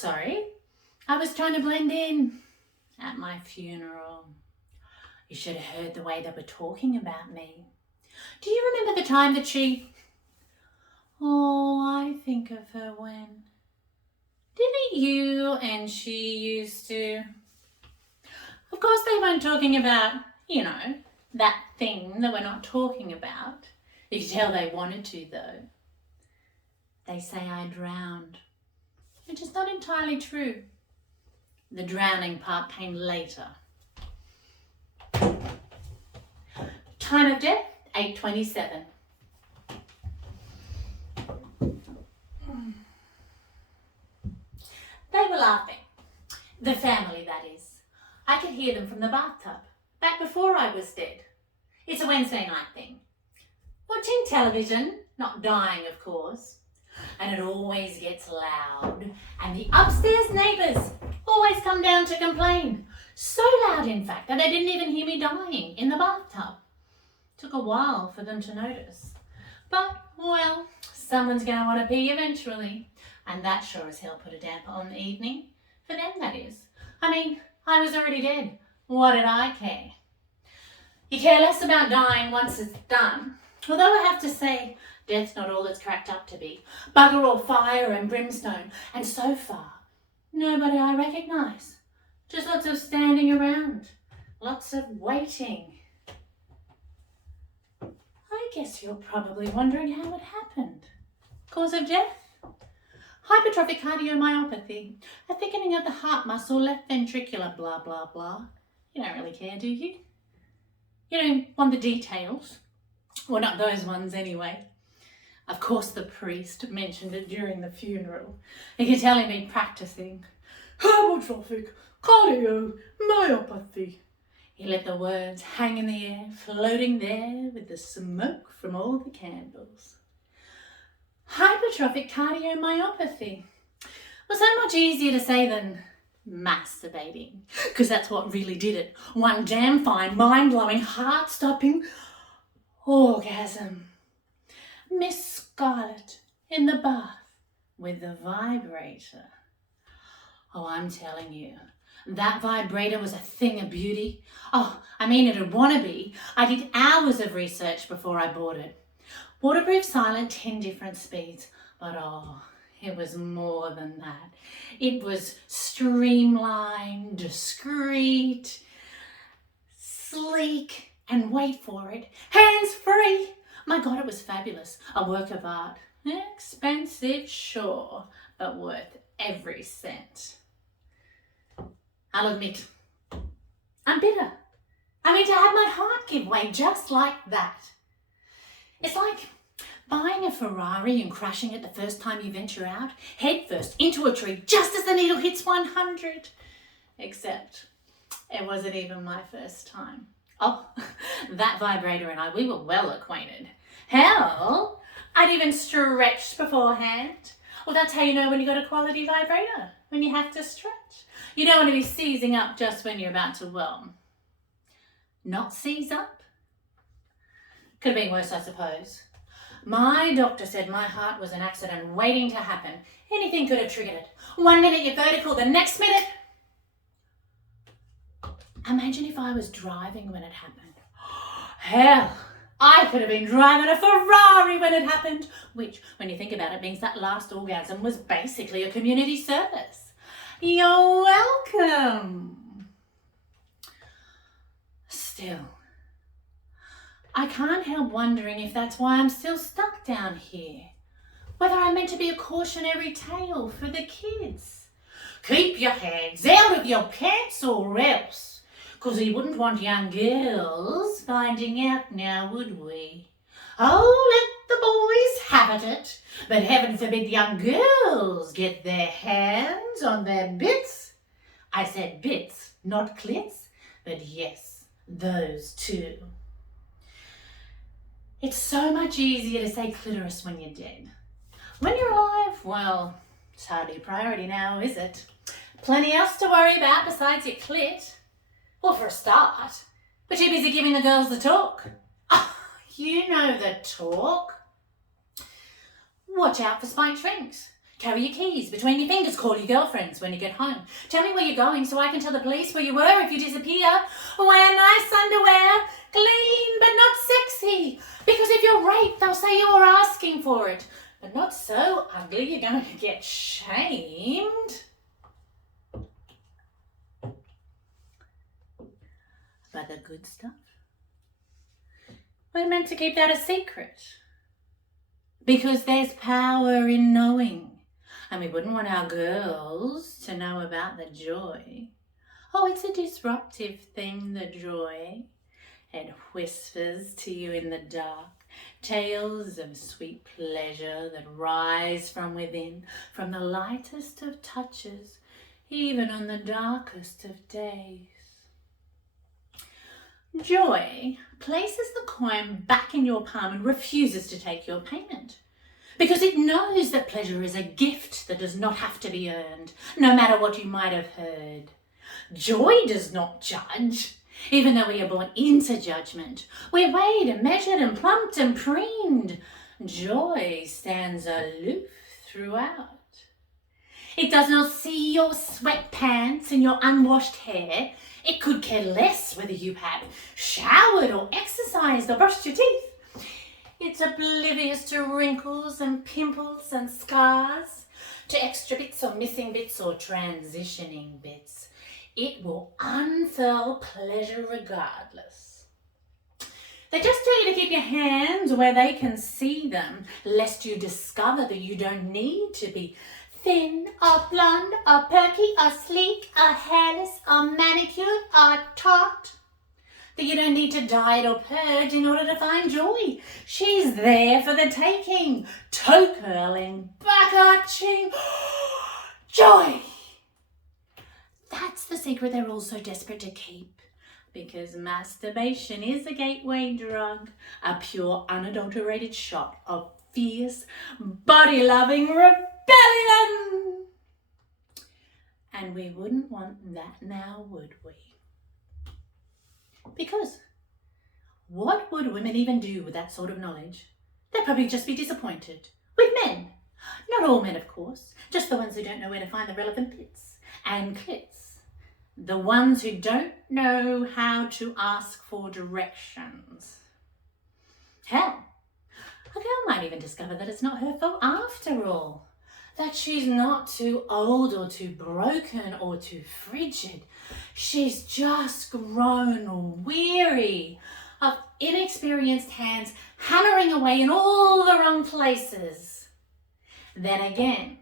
sorry. I was trying to blend in at my funeral. You should have heard the way they were talking about me. Do you remember the time that she... Oh, I think of her when... Didn't you and she used to... Of course they weren't talking about, you know, that thing that we're not talking about. You could tell they wanted to, though. They say I drowned, which is not entirely true. The drowning part came later. Time of death, 8:27. They were laughing. The family, that is. I could hear them from the bathtub, back before I was dead. It's a Wednesday night thing. Watching television, not dying of course, and it always gets loud, and the upstairs neighbours always come down to complain. So loud, in fact, that they didn't even hear me dying in the bathtub. Took a while for them to notice. But, well, someone's going to want to pee eventually, and that sure as hell put a damper on the evening. For them, that is. I mean, I was already dead. What did I care? You care less about dying once it's done. Although I have to say, death's not all it's cracked up to be. Bugger all fire and brimstone. And so far, nobody I recognise. Just lots of standing around. Lots of waiting. I guess you're probably wondering how it happened. Cause of death? Hypertrophic cardiomyopathy, a thickening of the heart muscle, left ventricular, blah, blah, blah. You don't really care, do you? You don't want the details. Well, not those ones anyway. Of course the priest mentioned it during the funeral. You could tell he'd been practising. Hypertrophic cardiomyopathy. He let the words hang in the air, floating there with the smoke from all the candles. Hypertrophic cardiomyopathy. Well, so much easier to say than masturbating, because that's what really did it. One damn fine, mind-blowing, heart-stopping orgasm. Miss Scarlett in the bath with the vibrator. Oh, I'm telling you, that vibrator was a thing of beauty. Oh, I mean, it'd wanna be. I did hours of research before I bought it. Waterproof, silent, 10 different speeds. But oh, it was more than that. It was streamlined, discreet, sleek, and wait for it, hands-free. My God, it was fabulous. A work of art. Expensive, sure, but worth every cent. I'll admit, I'm bitter. I mean, to have my heart give way just like that. It's like buying a Ferrari and crashing it the first time you venture out, head first into a tree just as the needle hits 100. Except it wasn't even my first time. Oh, that vibrator and I, we were well acquainted. Hell, I'd even stretched beforehand. Well, that's how you know when you got a quality vibrator, when you have to stretch. You don't want to be seizing up just when you're about to, well, not seize up. Could have been worse, I suppose. My doctor said my heart was an accident waiting to happen. Anything could have triggered it. 1 minute you're vertical, the next minute... Imagine if I was driving when it happened. Hell, I could have been driving a Ferrari when it happened, which, when you think about it, means that last orgasm was basically a community service. You're welcome. Still, I can't help wondering if that's why I'm still stuck down here. Whether I'm meant to be a cautionary tale for the kids. Keep your hands out of your pants or else. 'Cause we wouldn't want young girls finding out now, would we? Oh, let the boys have it. But heaven forbid young girls get their hands on their bits. I said bits, not clits. But yes, those too. It's so much easier to say clitoris when you're dead. When you're alive, well, it's hardly a priority now, is it? Plenty else to worry about besides your clit. Well, for a start, we're too busy giving the girls the talk. Oh, you know the talk. Watch out for spiked shrinks. Carry your keys between your fingers. Call your girlfriends when you get home. Tell me where you're going so I can tell the police where you were if you disappear. Wear nice underwear, clean but not sexy. Because if you're raped, they'll say you were asking for it. But not so ugly you're going to get shamed. But the good stuff? We're meant to keep that a secret. Because there's power in knowing. And we wouldn't want our girls to know about the joy. Oh, it's a disruptive thing, the joy. It whispers to you in the dark, tales of sweet pleasure that rise from within, from the lightest of touches, even on the darkest of days. Joy places the coin back in your palm and refuses to take your payment. Because it knows that pleasure is a gift that does not have to be earned, no matter what you might have heard. Joy does not judge, even though we are born into judgment. We're weighed and measured and plumped and preened. Joy stands aloof throughout. It does not see your sweatpants and your unwashed hair. It could care less whether you have showered or exercised or brushed your teeth. It's oblivious to wrinkles and pimples and scars, to extra bits or missing bits or transitioning bits. It will unfurl pleasure regardless. They just tell you to keep your hands where they can see them, lest you discover that you don't need to be thin or blonde or perky or sleek or hairless or manicured or taut. That you don't need to diet or purge in order to find joy. She's there for the taking. Toe curling, back arching. Joy! That's the secret they're all so desperate to keep. Because masturbation is a gateway drug. A pure, unadulterated shot of fierce, body-loving rebellion. And we wouldn't want that now, would we? Because what would women even do with that sort of knowledge? They'd probably just be disappointed. With men. Not all men, of course. Just the ones who don't know where to find the relevant bits and clits. The ones who don't know how to ask for directions. Hell, a girl might even discover that it's not her fault after all. That she's not too old or too broken or too frigid. She's just grown weary of inexperienced hands hammering away in all the wrong places. Then again,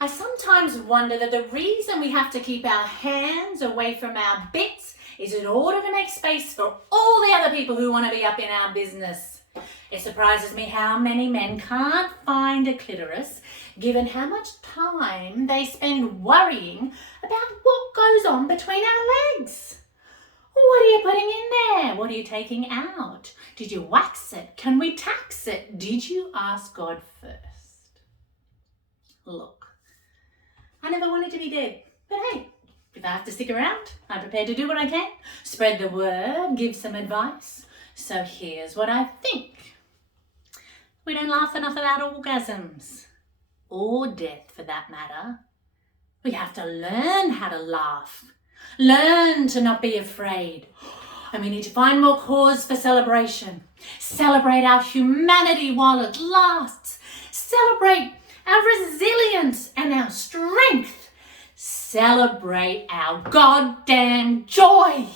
I sometimes wonder that the reason we have to keep our hands away from our bits is in order to make space for all the other people who want to be up in our business. It surprises me how many men can't find a clitoris, given how much time they spend worrying about what goes on between our legs. What are you putting in there? What are you taking out? Did you wax it? Can we tax it? Did you ask God first? Look, I never wanted to be dead, but hey, if I have to stick around, I'm prepared to do what I can, spread the word, give some advice. So here's what I think. We don't laugh enough about orgasms, or death for that matter. We have to learn how to laugh, learn to not be afraid. And we need to find more cause for celebration. Celebrate our humanity while it lasts. Celebrate our resilience and our strength. Celebrate our goddamn joy.